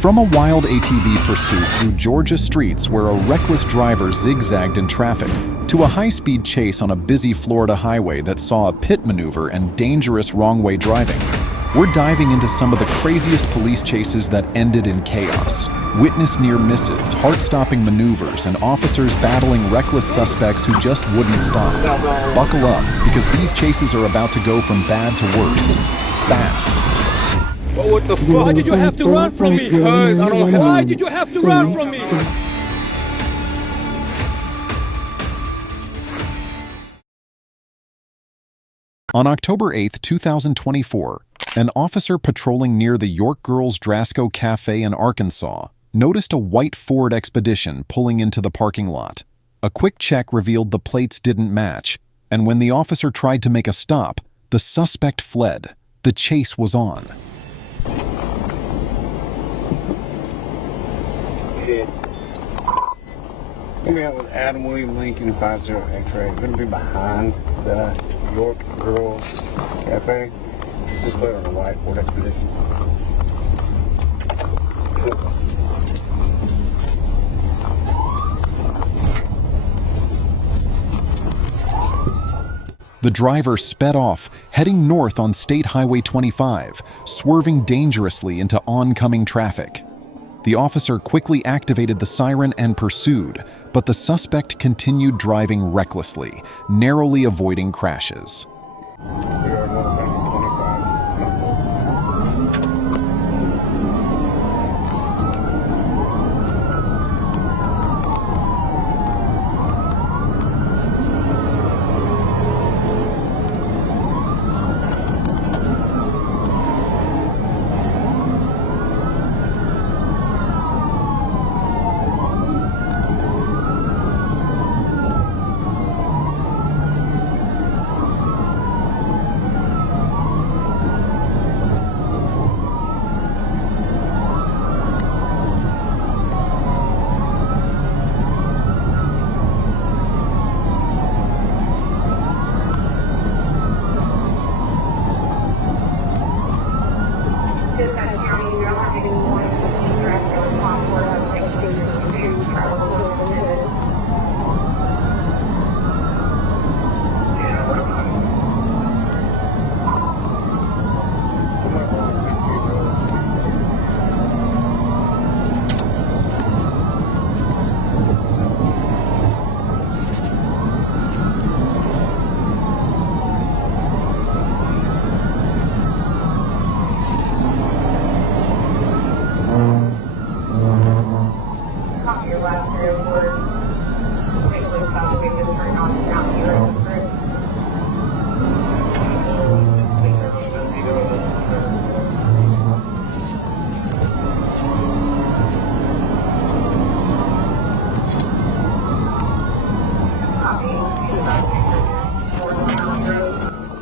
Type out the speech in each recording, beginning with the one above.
From a wild ATV pursuit through Georgia streets where a reckless driver zigzagged in traffic, to a high-speed chase on a busy Florida highway that saw a pit maneuver and dangerous wrong-way driving, we're diving into some of the craziest police chases that ended in chaos. Witness near misses, heart-stopping maneuvers, and officers battling reckless suspects who just wouldn't stop. Buckle up, because these chases are about to go from bad to worse, fast. Oh, what the fuck? Why did you have to run from me? Why did you have to run from me? On October 8, 2024, an officer patrolling near the York Girls Drasco Cafe in Arkansas noticed a white Ford Expedition pulling into the parking lot. A quick check revealed the plates didn't match, and when the officer tried to make a stop, the suspect fled. The chase was on. We're going to be with Adam William Lincoln 50 X-ray. We're going to be behind the York Girls Cafe. Displayed on the white Ford Expedition. The driver sped off, heading north on State Highway 25, swerving dangerously into oncoming traffic. The officer quickly activated the siren and pursued, but the suspect continued driving recklessly, narrowly avoiding crashes. We are northbound 25.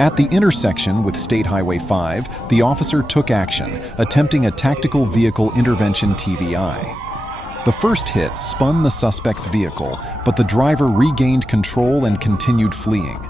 At the intersection with State Highway 5, the officer took action, attempting a tactical vehicle intervention TVI. The first hit spun the suspect's vehicle, but the driver regained control and continued fleeing.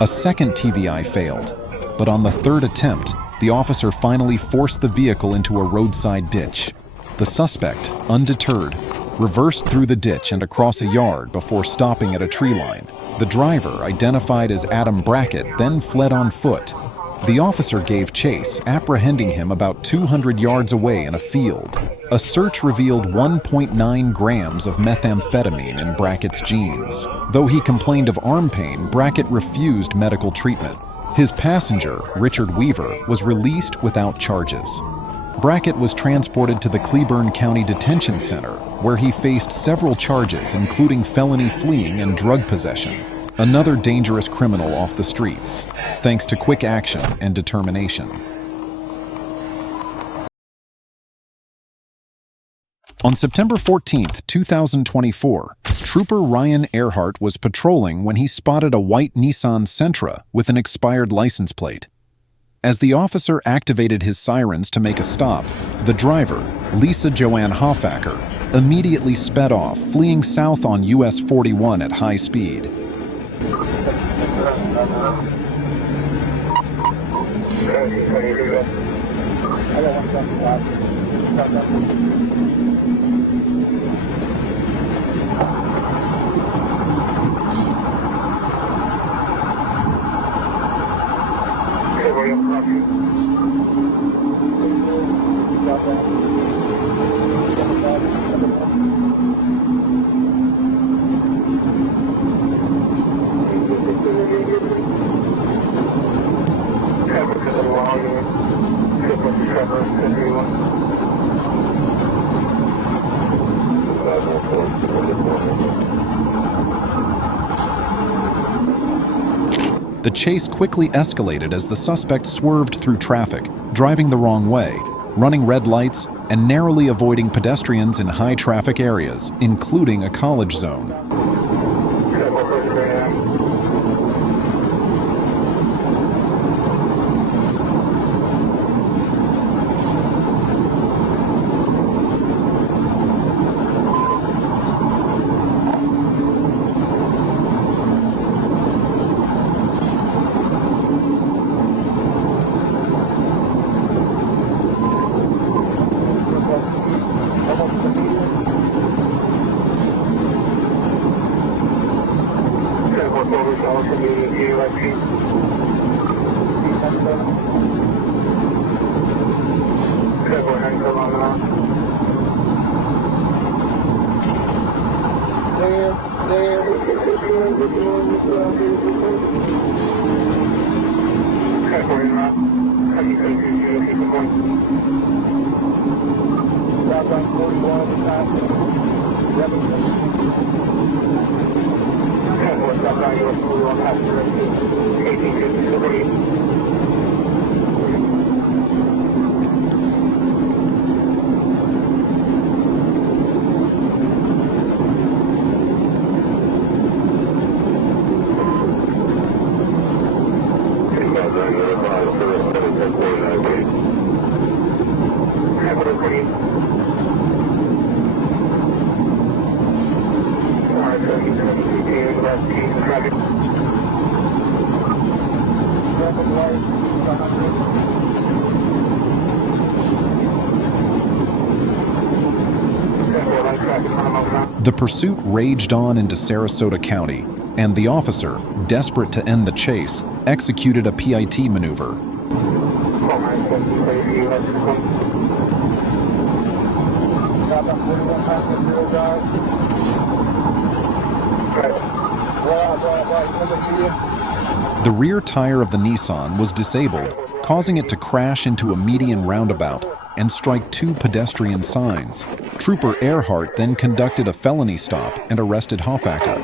A second TVI failed, but on the third attempt, the officer finally forced the vehicle into a roadside ditch. The suspect, undeterred, reversed through the ditch and across a yard before stopping at a tree line. The driver, identified as Adam Brackett, then fled on foot. The officer gave chase, apprehending him about 200 yards away in a field. A search revealed 1.9 grams of methamphetamine in Brackett's jeans. Though he complained of arm pain, Brackett refused medical treatment. His passenger, Richard Weaver, was released without charges. Brackett was transported to the Cleburne County Detention Center, where he faced several charges including felony fleeing and drug possession, another dangerous criminal off the streets, thanks to quick action and determination. On September 14, 2024, Trooper Ryan Earhart was patrolling when he spotted a white Nissan Sentra with an expired license plate. As the officer activated his sirens to make a stop, the driver, Lisa Joanne Hoffacker, immediately sped off, fleeing south on US 41 at high speed. The chase quickly escalated as the suspect swerved through traffic, driving the wrong way, running red lights, and narrowly avoiding pedestrians in high-traffic areas, including a college zone. The pursuit raged on into Sarasota County, and the officer, desperate to end the chase, executed a PIT maneuver. The rear tire of the Nissan was disabled, causing it to crash into a median roundabout and strike two pedestrian signs. Trooper Earhart then conducted a felony stop and arrested Hoffacker.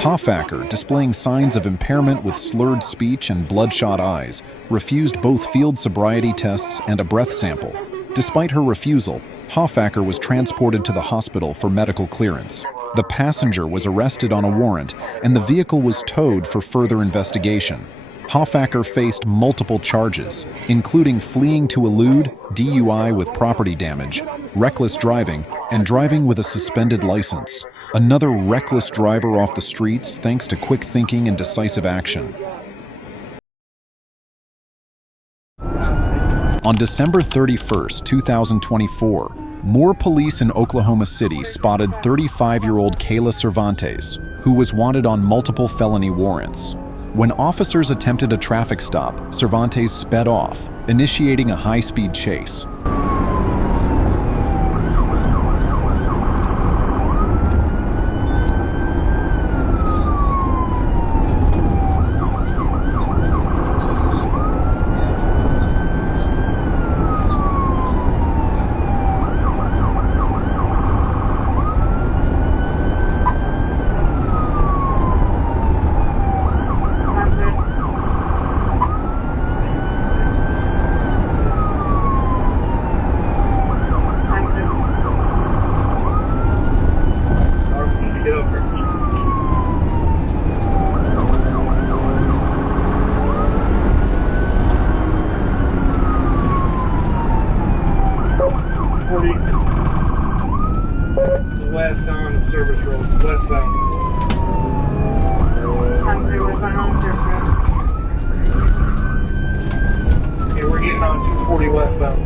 Hoffacker, displaying signs of impairment with slurred speech and bloodshot eyes, refused both field sobriety tests and a breath sample. Despite her refusal, Hoffacker was transported to the hospital for medical clearance. The passenger was arrested on a warrant, and the vehicle was towed for further investigation. Hoffacker faced multiple charges, including fleeing to elude, DUI with property damage, reckless driving, and driving with a suspended license. Another reckless driver off the streets thanks to quick thinking and decisive action. On December 31, 2024, more police in Oklahoma City spotted 35-year-old Kayla Cervantes, who was wanted on multiple felony warrants. When officers attempted a traffic stop, Cervantes sped off, initiating a high-speed chase. 240 westbound.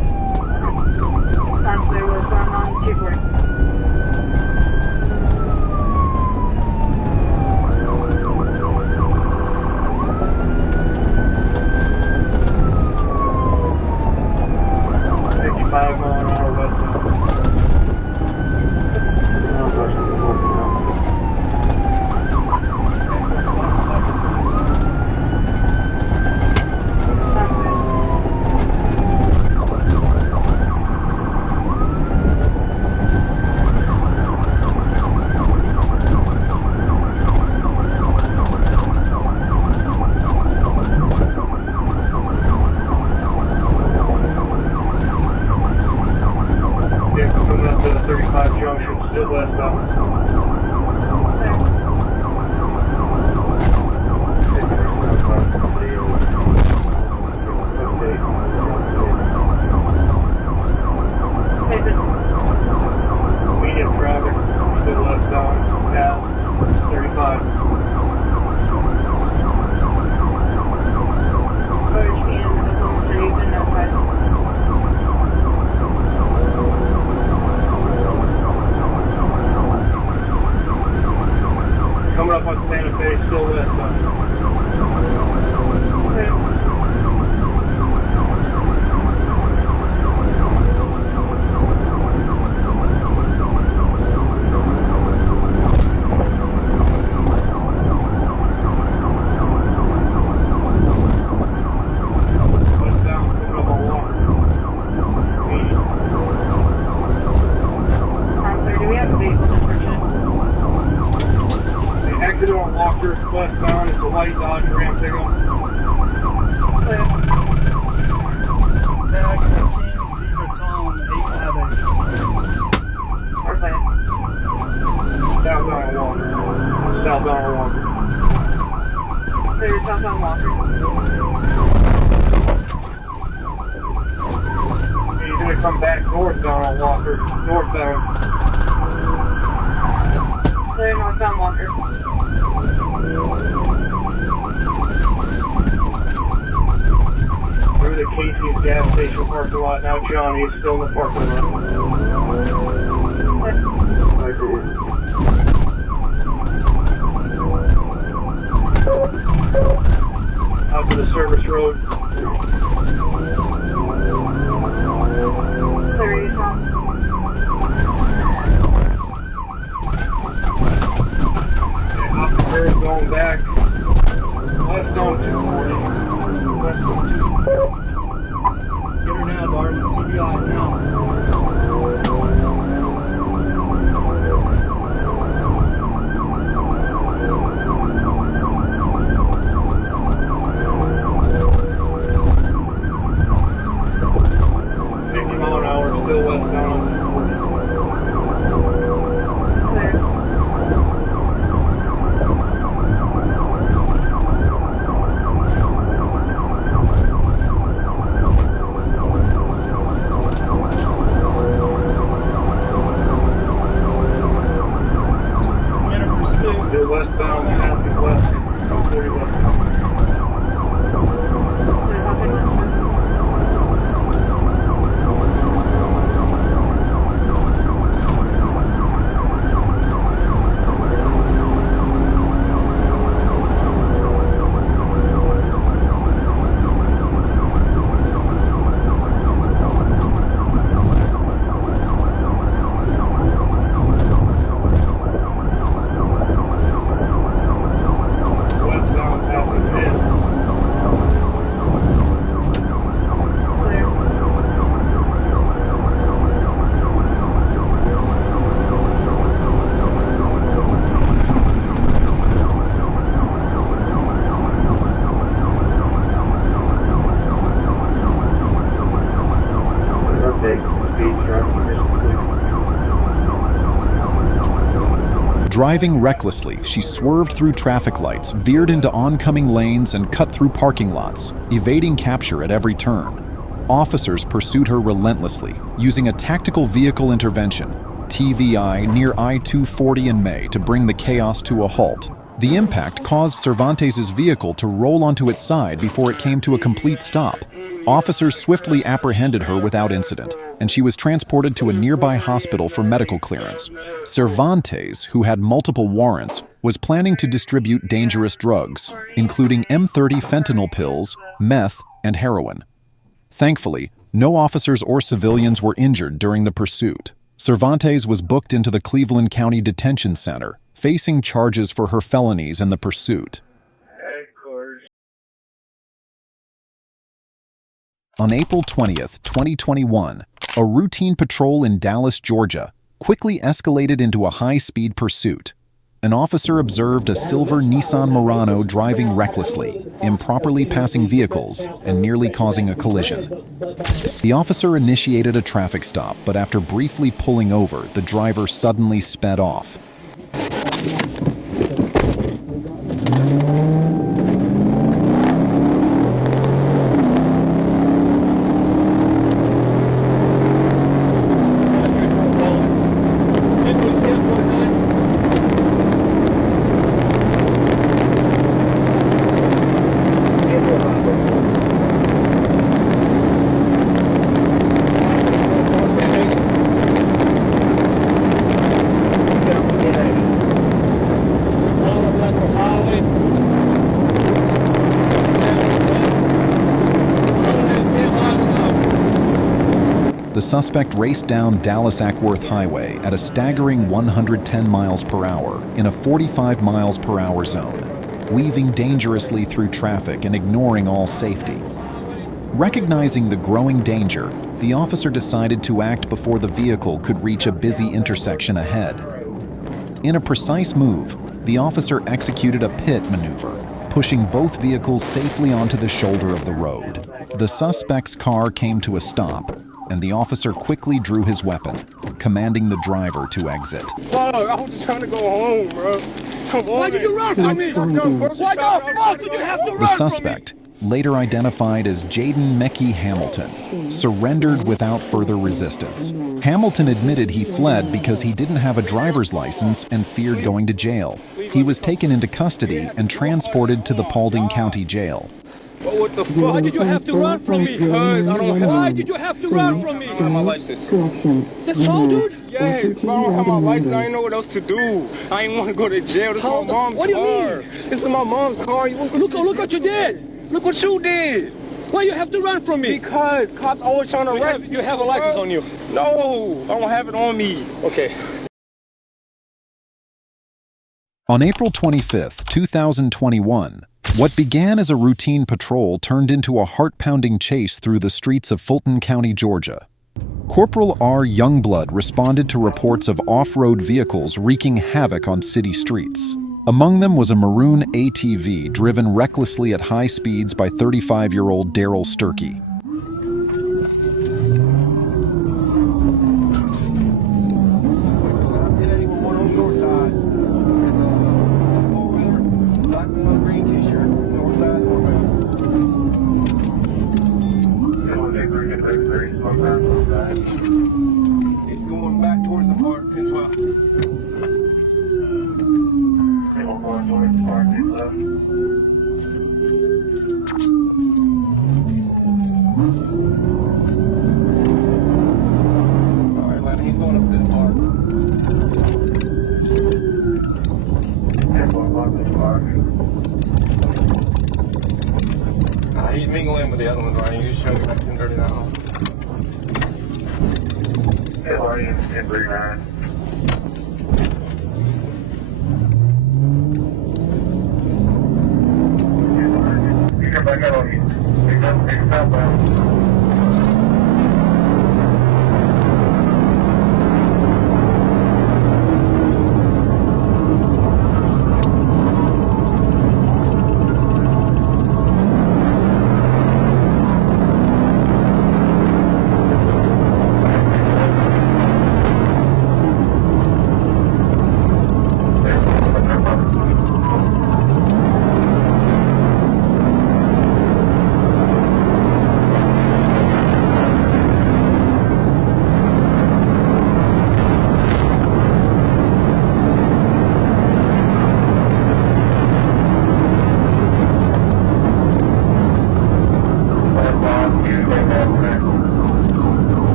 Sunset westbound on 240. Still westbound. Medium traffic, still westbound, past 35. Coming up on Santa Fe, still westbound. Westbound, coming up on Walker. Do we have a vehicle description? Exit on Walker, westbound, it's a white Dodge Ram pickup. Southbound on Walker. Southbound on Walker. Clear southbound Walker. He's gonna come back northbound on Walker. Northbound. Clear northbound Walker. Through the Casey's gas station parking lot. Now Johnny is still in the parking lot. Right here. Out to the service road. Clear eastbound. Off the curb, going back. West on 240. West on 240. Get her now, Darwin. TVIs now. Still westbound on 240. Clear. 240 westbound. Driving recklessly, she swerved through traffic lights, veered into oncoming lanes, and cut through parking lots, evading capture at every turn. Officers pursued her relentlessly, using a tactical vehicle intervention, TVI, near I-240 in May to bring the chaos to a halt. The impact caused Cervantes's vehicle to roll onto its side before it came to a complete stop. Officers swiftly apprehended her without incident, and she was transported to a nearby hospital for medical clearance. Cervantes, who had multiple warrants, was planning to distribute dangerous drugs, including M30 fentanyl pills, meth, and heroin. Thankfully, no officers or civilians were injured during the pursuit. Cervantes was booked into the Cleveland County Detention Center, facing charges for her felonies in the pursuit. On April 20th, 2021, a routine patrol in Dallas, Georgia, quickly escalated into a high-speed pursuit. An officer observed a silver Nissan Murano driving recklessly, improperly passing vehicles, and nearly causing a collision. The officer initiated a traffic stop, but after briefly pulling over, the driver suddenly sped off. The suspect raced down Dallas-Ackworth Highway at a staggering 110 miles per hour in a 45 miles per hour zone, weaving dangerously through traffic and ignoring all safety. Recognizing the growing danger, the officer decided to act before the vehicle could reach a busy intersection ahead. In a precise move, the officer executed a pit maneuver, pushing both vehicles safely onto the shoulder of the road. The suspect's car came to a stop, and the officer quickly drew his weapon, commanding the driver to exit. Fuck, I was just trying to go home, bro. Come on. Why did you run from me? Why the fuck did you have to run The suspect, later identified as Jaden Mecky Hamilton, surrendered without further resistance. Hamilton admitted he fled because he didn't have a driver's license and feared going to jail. He was taken into custody and transported to the Paulding County Jail. Well, what the fuck? Why did you have to run from me? Why did you have to run from me? I don't have my license. That's all, dude? Yes, bro, I don't have my license. I didn't know what else to do. I didn't want to go to jail. This is my mom's car. What do you mean? This is my mom's car. Look what you did. Look what you did. Why you have to run from me? Because cops always trying to arrest me. You have a license on you? No, I don't have it on me. Okay. On April 25th, 2021, what began as a routine patrol turned into a heart-pounding chase through the streets of Fulton County, Georgia. Corporal R. Youngblood responded to reports of off-road vehicles wreaking havoc on city streets. Among them was a maroon ATV driven recklessly at high speeds by 35-year-old Daryl Sturkey. It's going back towards the park, 10-12. Alright, Lennon, he's going up to the park. He's mingling with the other ones, right? You just showed me like 10:39.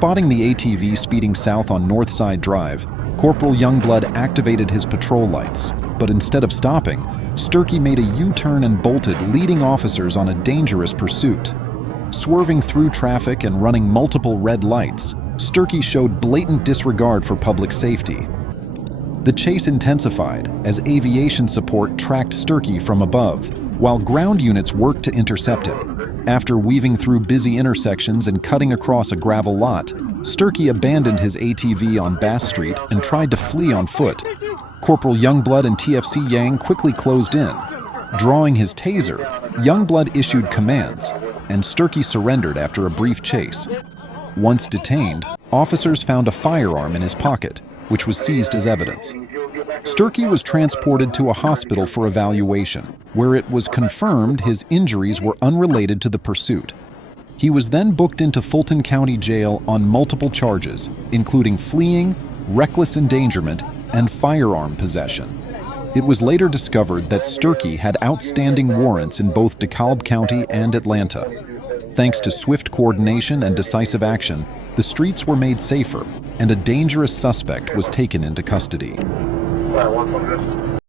Spotting the ATV speeding south on Northside Drive, Corporal Youngblood activated his patrol lights, but instead of stopping, Sturkey made a U-turn and bolted, leading officers on a dangerous pursuit. Swerving through traffic and running multiple red lights, Sturkey showed blatant disregard for public safety. The chase intensified as aviation support tracked Sturkey from above, while ground units worked to intercept him. After weaving through busy intersections and cutting across a gravel lot, Sturkey abandoned his ATV on Bass Street and tried to flee on foot. Corporal Youngblood and TFC Yang quickly closed in. Drawing his taser, Youngblood issued commands, and Sturkey surrendered after a brief chase. Once detained, officers found a firearm in his pocket, which was seized as evidence. Sturkey was transported to a hospital for evaluation, where it was confirmed his injuries were unrelated to the pursuit. He was then booked into Fulton County Jail on multiple charges, including fleeing, reckless endangerment, and firearm possession. It was later discovered that Sturkey had outstanding warrants in both DeKalb County and Atlanta. Thanks to swift coordination and decisive action, the streets were made safer, and a dangerous suspect was taken into custody. One from this.